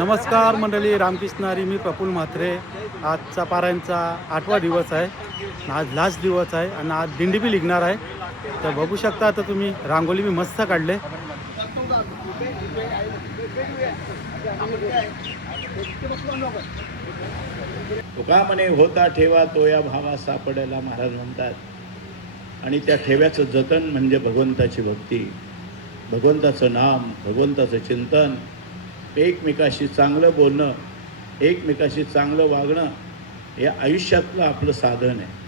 नमस्कार मंडळी, रामकृष्ण हरी. मी प्रफुल्ल म्हात्रे. आजचा पारायणचा 8वा दिवस आहे. आज लास्ट दिवस आहे आणि आज दिंडी बी निघणार आहे. तर बघू शकता आता तुम्ही, रांगोली मी मस्त काढले. तुका म्हणे होता ठेवा तो या भावा सापडायला महाराज म्हणतात. आणि त्या ठेव्याचं जतन म्हणजे भगवंताची भक्ती, भगवंताचं नाम, भगवंताचं चिंतन, एकमेकाशी चांगलं बोलणं, एकमेकाशी चांगलं वागणं हे आयुष्यातलं आपलं साधन आहे.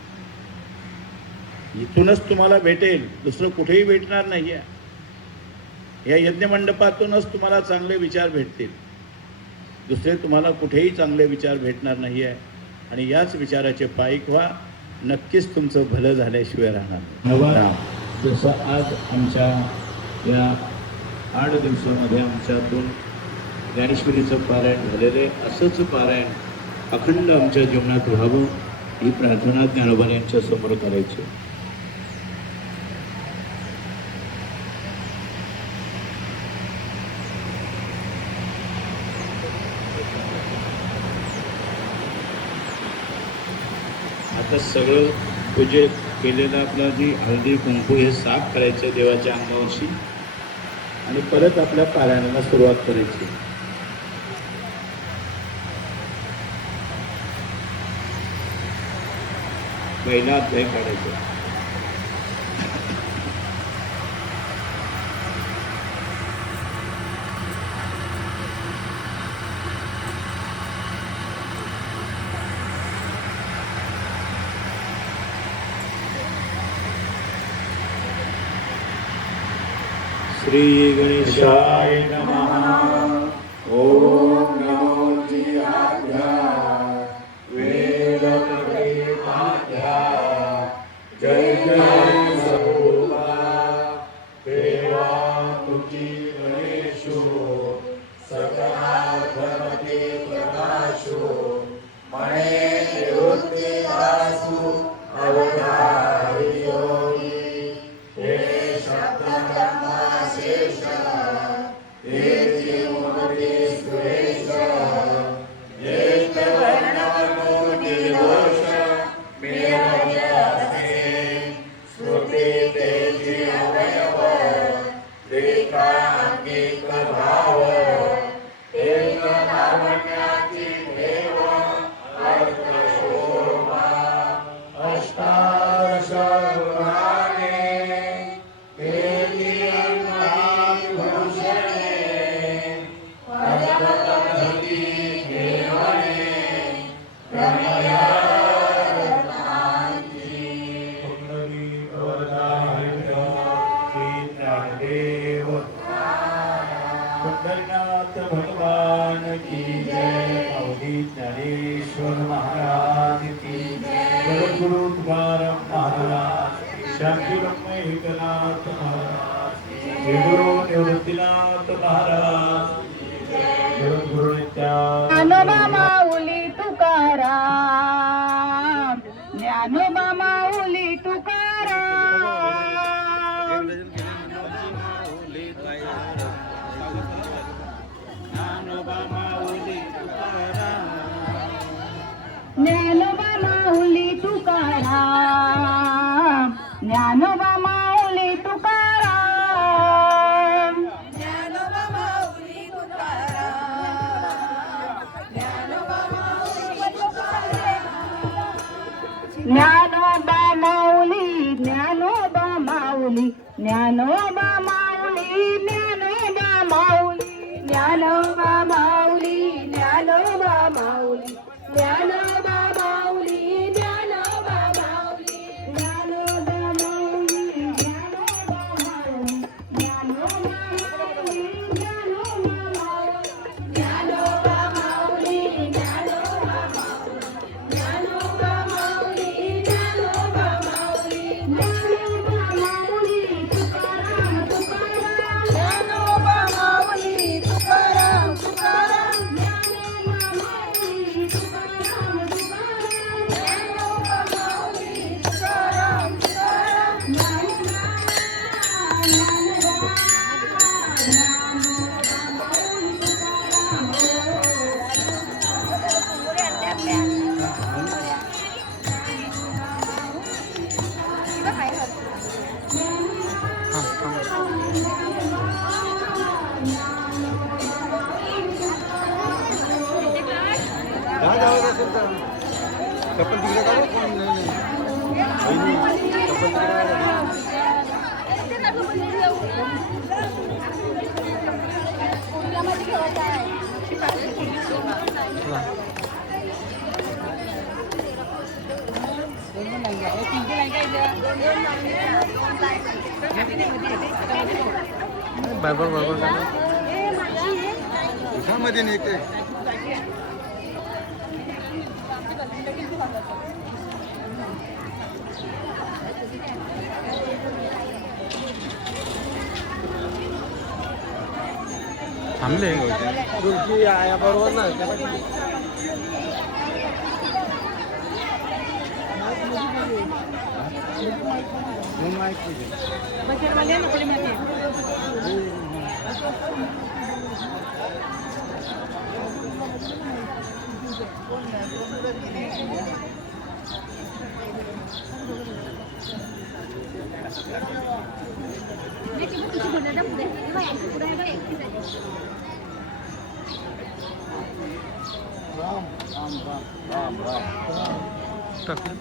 इथूनच तुम्हाला भेटेल, दुसरं कुठेही भेटणार नाही आहे. या यज्ञमंडपातूनच तुम्हाला चांगले विचार भेटतील, दुसरे तुम्हाला कुठेही चांगले विचार भेटणार नाही आहे. आणि याच विचाराचे पायीक व्हा, नक्कीच तुमचं भलं झाल्याशिवाय राहणार नाही. जसं आज आमच्या या 8 दिवसामध्ये आमच्यातून ज्ञानेश्वरीचं पारायण झालेले, असंच पारायण अखंड आमच्या जीवनात व्हावं ही प्रार्थना ज्ञानोबा यांच्या समोर करायची. आता सगळं पूजे केलेलं आपलं जी हळदी कुंकू हे साफ करायचं देवाच्या अंगावरची आणि परत आपल्या पारायणाला सुरुवात करायची. पहिला अध्याय काढायचा. श्री गणेशाय नमः. ओम नमो जियाध्या वेद प्रतिपाध्या जय जय स्वरूपा देवा तुझी गणेशो सकलार्थमते प्रकाशो मणे निवृत्ती दासु अवतारी योगी हे भगवान की जय. अवधूत ज्ञानेश्वर महाराज की जय. जगद्गुरु तुकाराम महाराज, शांतिरत्न एकनाथ महाराज, जयगुरु निवृत्तीनाथ महाराज, जगद्गुरु ज्ञानोबा माऊली तुकाराम, ज्ञानोबा माऊली तुकाराम, ज्ञानोबा माऊली तुकाराम, ज्ञानोबा माऊली तुकाराम, ज्ञानोबा माऊली तुकाराम, ज्ञानोबा माऊली तुकाराम, ज्ञानोबा माऊली, ज्ञानोबा माऊली, ज्ञानोबा माऊली, ज्ञानोबा माऊली, ज्ञानोबा माऊली, ज्ञानोबा माऊली, ज्ञानोबा माऊली, ज्ञानोबा माऊली, ज्ञानोबा माऊली, ज्ञानोबा माऊली, ज्ञानोबा माऊली, ज्ञानोबा माऊली, ज्ञानोबा माऊली, ज्ञानोबा माऊली, ज्ञानोबा माऊली, ज्ञानोबा माऊली, ज्ञानोबा माऊली तुकाराम तुकाराम, ज्ञानोबा माऊली तुकाराम तुकाराम, ज्ञानोबा माऊली बरोबर मध्ये नाही ते थांबले बरोबर ना टाकलं.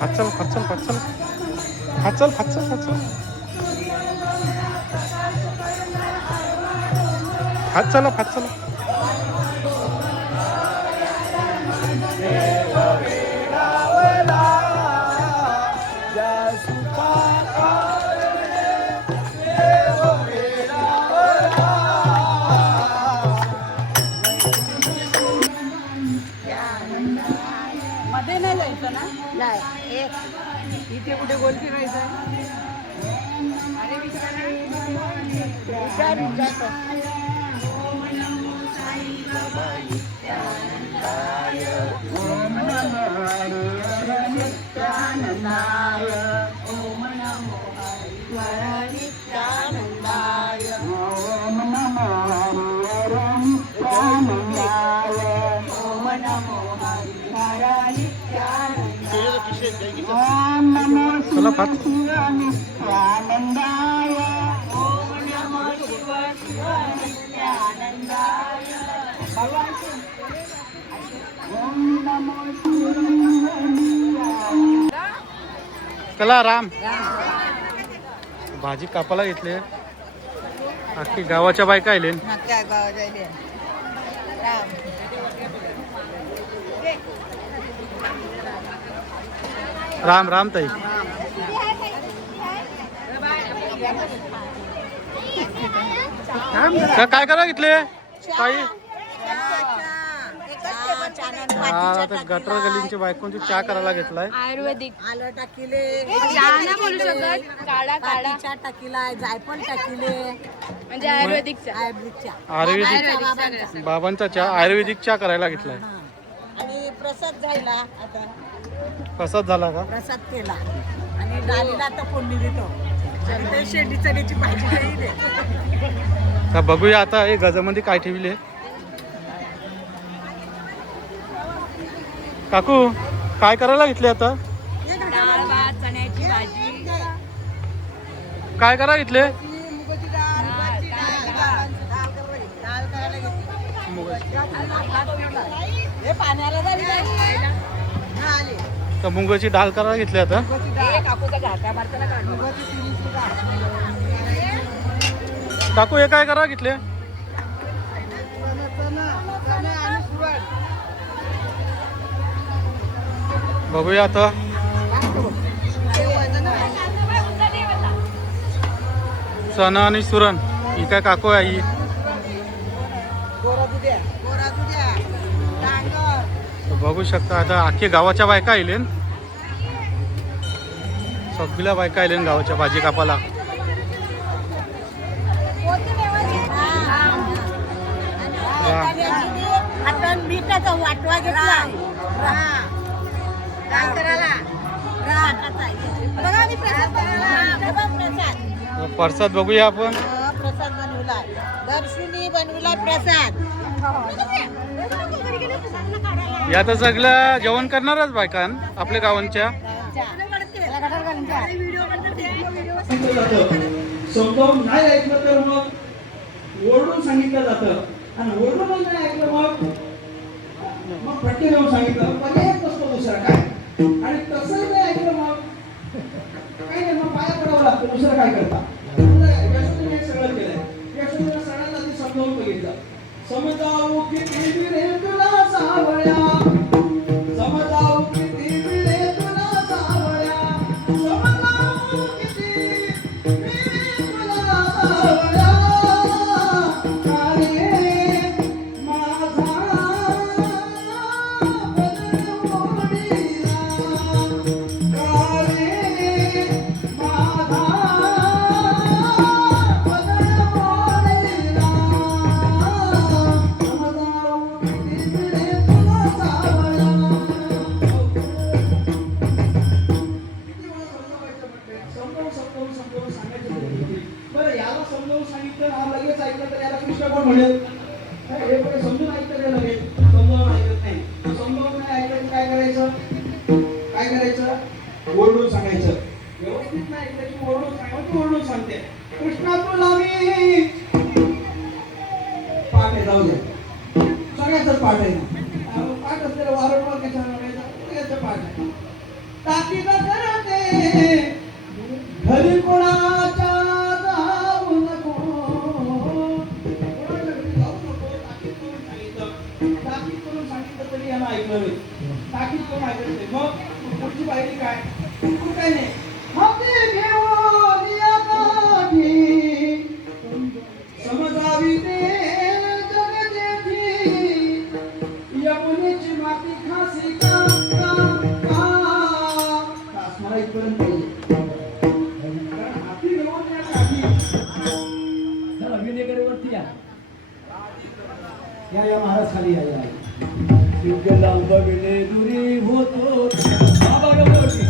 फाचल फाचल फाचल फाचल फाचल फाचल फाचल फाचल मध्ये नाही जायचं ना? नाही. इथे कुठे गोल फिरायचं? चला पाच चला राम भाजी कापायला घेतली अख्खी गावाच्या बायका आले राम राम ताई काय करा घेतले ताई आता गटर गलींची बायकोंची चहा करायला घेतलाय आयुर्वेदिक आलं टाकिले चहा बोलू शकत काढा काढा चहा टाकिलाय जायफळ टाकिले म्हणजे आयुर्वेदिक आयुर्वेदिक बाबांचा चहा आयुर्वेदिक चहा करायला घेतलाय आणि प्रसाद झाला आता प्रसाद झाला का प्रसाद केला आणि डालीला आता फोडणी देतो शेंडी चण्याची भाजी राहील तर बघूया आता हे गजामध्ये काय ठेवले काकू काय करायला घेतले आता डाळ भात चण्याची भाजी काय करायला घेतले पाण्याला तर मुंगाची डाळ करायला घेतली आता काकू हे काय करायला घेतले बघूया आता चना आणि सुरण ही काय काकू आहे ही बघू शकता आता अख्खी गावाच्या बायका आले सगळ्या बायका आले गावाच्या भाजी कापाला मीठाचा वाटवा घेतला प्रसाद बघूया आपण प्रसाद बनवला दर्शनी बनवला प्रसाद या तर सगळं जेवण करणारच बायकां आपल्या गावांच्या समजावून नाही ऐकलं तर मग ओरडून सांगितलं जातं आणि ओरडून नाही ऐकलं मग फटके देऊन सांगितलं पर्याय नसतो दुसरा काय आणि तसंही नाही ऐकलं मग काही नाही मग पाया पडावं लागतं दुसरं काय करता यशोदीने हे सगळं केलंय यशोदीने सगळ्यांना ती समजावून बघितलं समजावू किती रे तुला सावळ्या समजावू किती रे तुला सावळ्या समजावू किती रे तुला सावळ्या समजून ऐकलं लगेच समजावून ऐकत नाही समजावून नाही ऐकलं काय करायचं ओरडून सांगायचं व्यवस्थित नाही ऐकलं की ओरडून सांगायचं ओरडून सांगते कृष्णा तुला मी पाठ आहे जाऊ दे सगळ्याच पाठ आहे पाठ असलेलं वारंवार कशाला पाठ आहे ताकीद करते घरी कोणाच्या जाऊ नको ताकीद करून सांगितलं तरी याला ऐकलं नाही ताकीद करून ऐकत नाही मग पुढची पाहिली काय काय नाही हाती घेऊन या काठी समजावी ते जगदेठी यमुनेची माती खासी का बघले दुरी होतो बाबा गमोटी.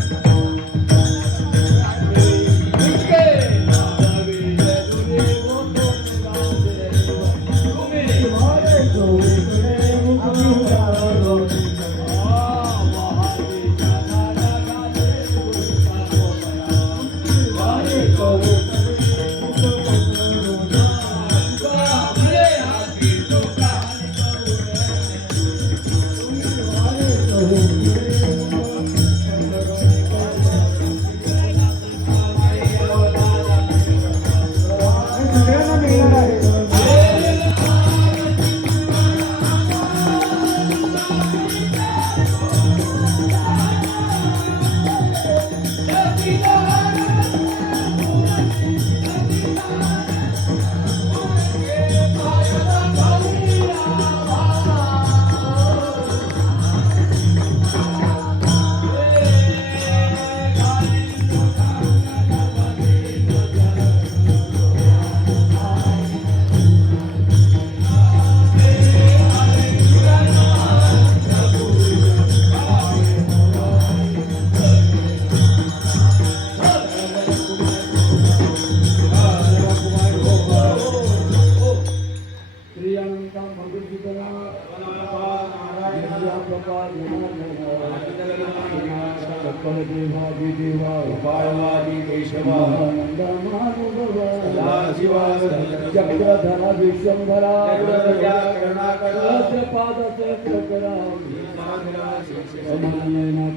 चक्रधरा विश्वंभरा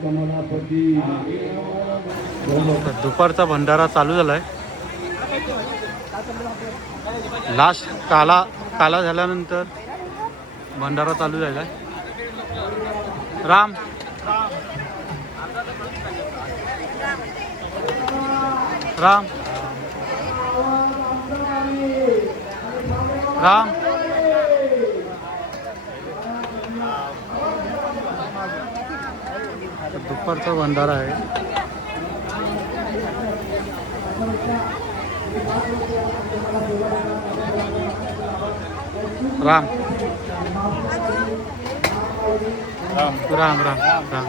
कमलापती. दुपारचा भंडारा चालू झालाय. लास्ट काला झाल्यानंतर भंडारा चालू झालाय. राम राम राम दुपारचा भंडारा आहे. राम राम राम राम राम.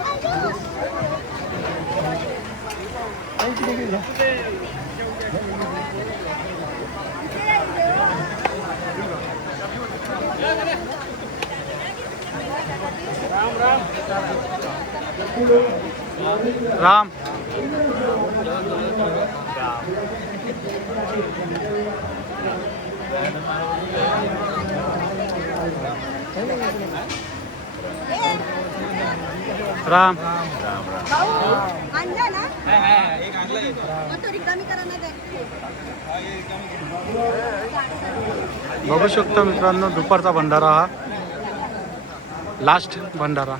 राम राम आणला ना मग तो रिकामी करा ना. बघू शकता मित्रांनो, दुपारचा भंडारा हा लास्ट भंडारा.